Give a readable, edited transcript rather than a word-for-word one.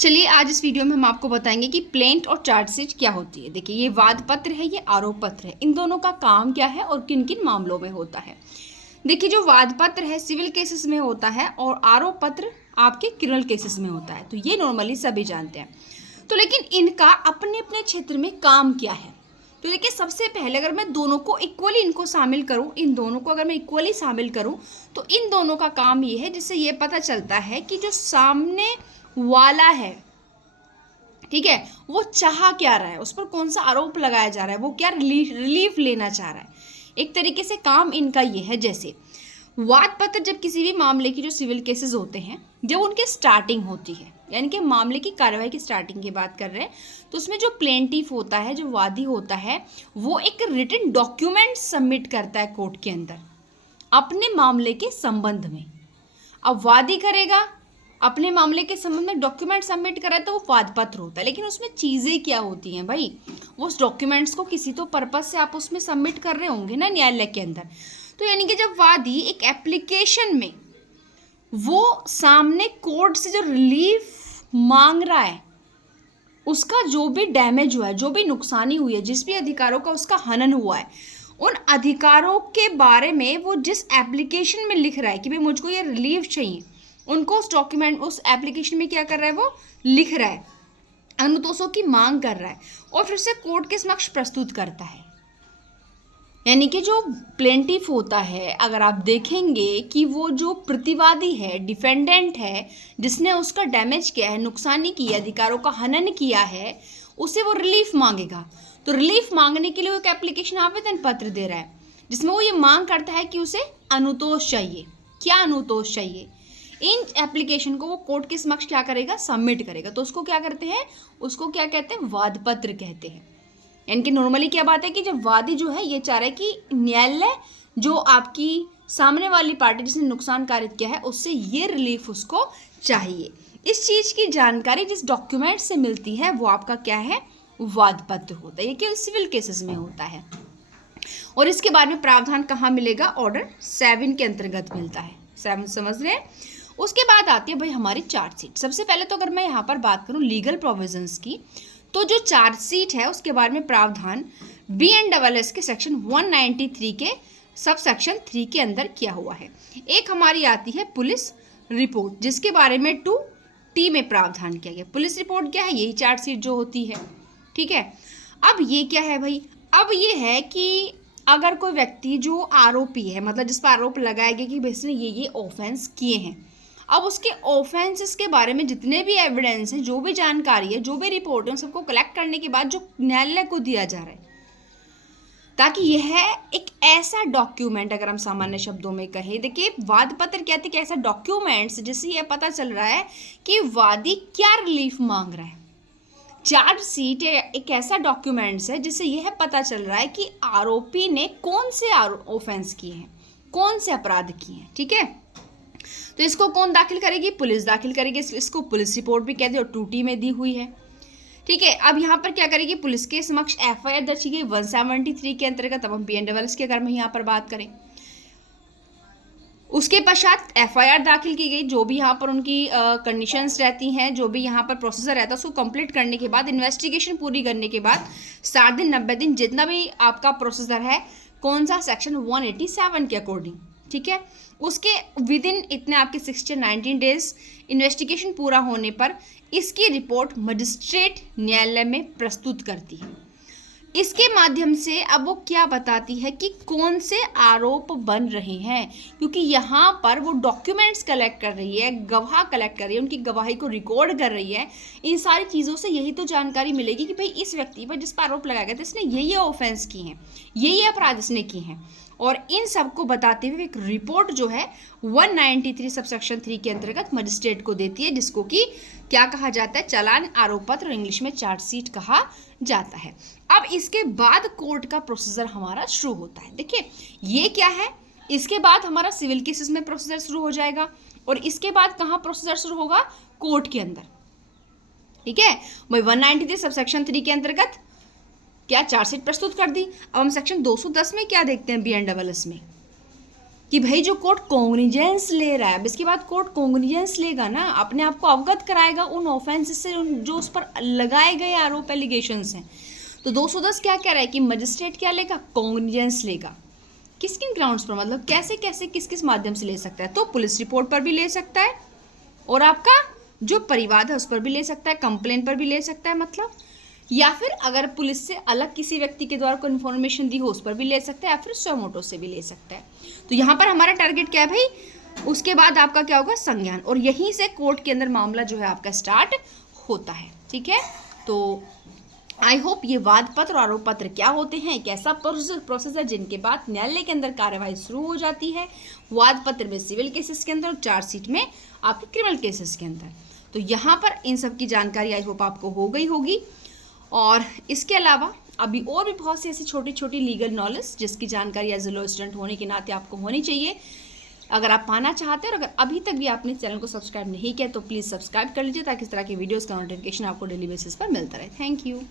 चलिए आज इस वीडियो में हम आपको बताएंगे कि प्लेंट और चार्जशीट क्या होती है। देखिए, ये वाद पत्र है, ये आरोप पत्र है। इन दोनों का काम क्या है और किन किन मामलों में होता है। देखिए, जो वाद पत्र है सिविल केसेस में होता है और आरोप पत्र आपके क्रिमिनल केसेस में होता है। तो ये नॉर्मली सभी जानते हैं। तो लेकिन इनका अपने अपने क्षेत्र में काम क्या है। तो देखिए, सबसे पहले अगर मैं दोनों को इक्वली इनको शामिल करूं, इन दोनों को अगर मैं इक्वली शामिल करूं तो इन दोनों का काम ये है, जिससे ये पता चलता है कि जो सामने वाला है, ठीक है, वो चाह क्या रहा है, उस पर कौन सा आरोप लगाया जा रहा है, वो क्या रिलीफ लेना चाह रहा है। एक तरीके से काम इनका ये है। जैसे वाद पत्र जब किसी भी मामले की जो सिविल केसेस होते हैं, जब उनकी स्टार्टिंग होती है, यानी कि मामले की कार्रवाई की स्टार्टिंग की बात कर रहे हैं, तो उसमें जो प्लेंटिफ होता है, जो वादी होता है, वो एक रिटन डॉक्यूमेंट सबमिट करता है कोर्ट के अंदर अपने मामले के संबंध में। अब वादी करेगा अपने मामले के संबंध में डॉक्यूमेंट सबमिट करा तो वो वाद पत्र होता है। लेकिन उसमें चीज़ें क्या होती हैं भाई, वो उस डॉक्यूमेंट्स को किसी तो पर्पज से आप उसमें सबमिट कर रहे होंगे ना न्यायालय के अंदर। तो यानी कि जब वादी एक एप्लीकेशन में वो सामने कोर्ट से जो रिलीफ मांग रहा है, उसका जो भी डैमेज हुआ है, जो भी नुकसानी हुई है, जिस भी अधिकारों का उसका हनन हुआ है, उन अधिकारों के बारे में वो जिस एप्लीकेशन में लिख रहा है कि भाई मुझको ये रिलीफ चाहिए, उनको उस डॉक्यूमेंट उस एप्लीकेशन में क्या कर रहा है, वो लिख रहा है, अनुतोषों की मांग कर रहा है और फिर से कोर्ट के समक्ष प्रस्तुत करता है। यानी कि जो प्लेंटिफ होता है, अगर आप देखेंगे कि वो जो प्रतिवादी है, डिफेंडेंट है, जिसने उसका डैमेज किया है, नुकसानी की है, अधिकारों का हनन किया है, उसे वो रिलीफ मांगेगा। तो रिलीफ मांगने के लिए वो एक एप्लीकेशन आवेदन पत्र दे रहा है, जिसमें वो ये मांग करता है कि उसे अनुतोष चाहिए। क्या अनुतोष चाहिए, इन एप्लीकेशन को वो कोर्ट के समक्ष क्या करेगा, सबमिट करेगा। तो उसको क्या करते हैं, उसको क्या कहते हैं, वाद पत्र कहते हैं। यानी कि नॉर्मली क्या बात है कि जब वादी जो है ये चाह रहा है कि न्यायालय जो आपकी सामने वाली पार्टी जिसने नुकसान कारित किया है, उससे ये रिलीफ उसको चाहिए। इस चीज़ की जानकारी जिस डॉक्यूमेंट से मिलती है वो आपका क्या है, वाद पत्र होता है। ये केवल सिविल केसेस में होता है। और इसके बाद में प्रावधान कहाँ मिलेगा, ऑर्डर 7 के अंतर्गत मिलता है। 7 समझ रहे हैं। उसके बाद आती है भाई हमारी चार्जशीट। सबसे पहले तो अगर मैं यहाँ पर बात करूँ लीगल प्रोविजंस की, तो जो चार्जशीट है उसके बारे में प्रावधान BNSS के सेक्शन 193 के सब सेक्शन 3 के अंदर किया हुआ है। एक हमारी आती है पुलिस रिपोर्ट, जिसके बारे में 2T में प्रावधान किया गया। पुलिस रिपोर्ट क्या है, यही चार्जशीट जो होती है, ठीक है। अब ये क्या है भाई, अब ये है कि अगर कोई व्यक्ति जो आरोपी है, मतलब जिस पर आरोप लगाया गया कि इसने ये ऑफेंस किए हैं, अब उसके ऑफेंसेस के बारे में जितने भी एविडेंस हैं, जो भी जानकारी है, जो भी रिपोर्ट है, उन सबको कलेक्ट करने के बाद जो न्यायालय को दिया जा रहा है, ताकि यह एक ऐसा डॉक्यूमेंट, अगर हम सामान्य शब्दों में कहें, देखिए वाद पत्र कहते हैं कि ऐसा डॉक्यूमेंट्स जिससे यह पता चल रहा है कि वादी क्या रिलीफ मांग रहा है। चार्जशीट एक ऐसा डॉक्यूमेंट्स है जिससे यह पता चल रहा है कि आरोपी ने कौन से ऑफेंस किए हैं, कौन से अपराध किए हैं, ठीक है। तो इसको कौन दाखिल करेगी, पुलिस दाखिल करेगी। इसको पुलिस रिपोर्ट भी कहते हैं और 2T में दी हुई है, ठीक है। अब यहाँ पर क्या करेगी, पुलिस के समक्ष FIR दर्ज की गई 173 के अंतर्गत। अब हम BNSS की अगर हम यहाँ पर बात करें, उसके पश्चात FIR दाखिल की गई। जो भी यहाँ पर उनकी कंडीशंस रहती हैं, जो भी यहाँ पर प्रोसीजर रहता है, उसको कंप्लीट करने के बाद, इन्वेस्टिगेशन पूरी करने के बाद 60 दिन 90 दिन जितना भी आपका प्रोसीजर है, कौन सा सेक्शन 187 के अकॉर्डिंग, ठीक है, उसके विद इन इतने आपके 60 19 डेज इन्वेस्टिगेशन पूरा होने पर इसकी रिपोर्ट मजिस्ट्रेट न्यायालय में प्रस्तुत करती है। इसके माध्यम से अब वो क्या बताती है कि कौन से आरोप बन रहे हैं, क्योंकि यहाँ पर वो डॉक्यूमेंट्स कलेक्ट कर रही है, गवाह कलेक्ट कर रही है, उनकी गवाही को रिकॉर्ड कर रही है। इन सारी चीज़ों से यही तो जानकारी मिलेगी कि भाई इस व्यक्ति पर जिस पर आरोप लगाया गया था, इसने ये ऑफेंस किए हैं, ये अपराध इसने किए हैं। और इन सबको बताते हुए एक रिपोर्ट जो है 193 सब सेक्शन 3 के अंतर्गत मजिस्ट्रेट को देती है, जिसको कि क्या कहा जाता है, चालान, आरोप पत्र, इंग्लिश में चार्जशीट कहा जाता है। अब इसके बाद कोर्ट का प्रोसीजर हमारा शुरू होता है। देखिए ये क्या है, इसके बाद हमारा सिविल केसेस में प्रोसीजर शुरू हो जाएगा और इसके बाद कहाँ प्रोसीजर शुरू होगा, कोर्ट के अंदर, ठीक है। भाई 193 सब सेक्शन 3 के अंतर्गत क्या चार्जशीट प्रस्तुत कर दी। अब हम सेक्शन 210 में क्या देखते हैं BNSS में, कि भाई जो कोर्ट कॉग्निजेंस ले रहा है, अब इसके बाद कोर्ट कॉग्निजेंस लेगा ना, अपने आप को अवगत कराएगा उन ऑफेंसेस से जो उस पर लगाए गए आरोप एलिगेशंस हैं। तो 210 क्या कह रहा है कि मजिस्ट्रेट क्या लेगा, कॉग्निजेंस लेगा। किस किन ग्राउंड्स पर, मतलब कैसे कैसे किस किस माध्यम से ले सकता है, तो पुलिस रिपोर्ट पर भी ले सकता है, और आपका जो परिवाद है उस पर भी ले सकता है, कंप्लेंट पर भी ले सकता है मतलब, या फिर अगर पुलिस से अलग किसी व्यक्ति के द्वारा कोई इन्फॉर्मेशन दी हो उस पर भी ले सकता है, या फिर स्वमोटो से भी ले सकता है। तो यहाँ पर हमारा टारगेट क्या है भाई, उसके बाद आपका क्या होगा, संज्ञान, और यहीं से कोर्ट के अंदर मामला जो है आपका स्टार्ट होता है। ठीक है, तो आई होप ये वाद पत्र और आरोप पत्र क्या होते हैं, एक ऐसा प्रोसेस है जिनके बाद न्यायालय के अंदर कार्यवाही शुरू हो जाती है, वाद पत्र में सिविल केसेस के अंदर और चार्जशीट में आपके क्रिमिनल केसेस के अंदर। तो यहाँ पर इन सब की जानकारी आई होप आपको हो गई होगी, और इसके अलावा अभी और भी बहुत सी ऐसी छोटी छोटी लीगल नॉलेज जिसकी जानकारी एज ए लॉ स्टूडेंट होने के नाते आपको होनी चाहिए, अगर आप पाना चाहते हैं, और अगर अभी तक भी आपने चैनल को सब्सक्राइब नहीं किया तो प्लीज़ सब्सक्राइब कर लीजिए, ताकि इस तरह की वीडियोस का नोटिफिकेशन आपको डेली बेसिस पर मिलता रहे। Thank you.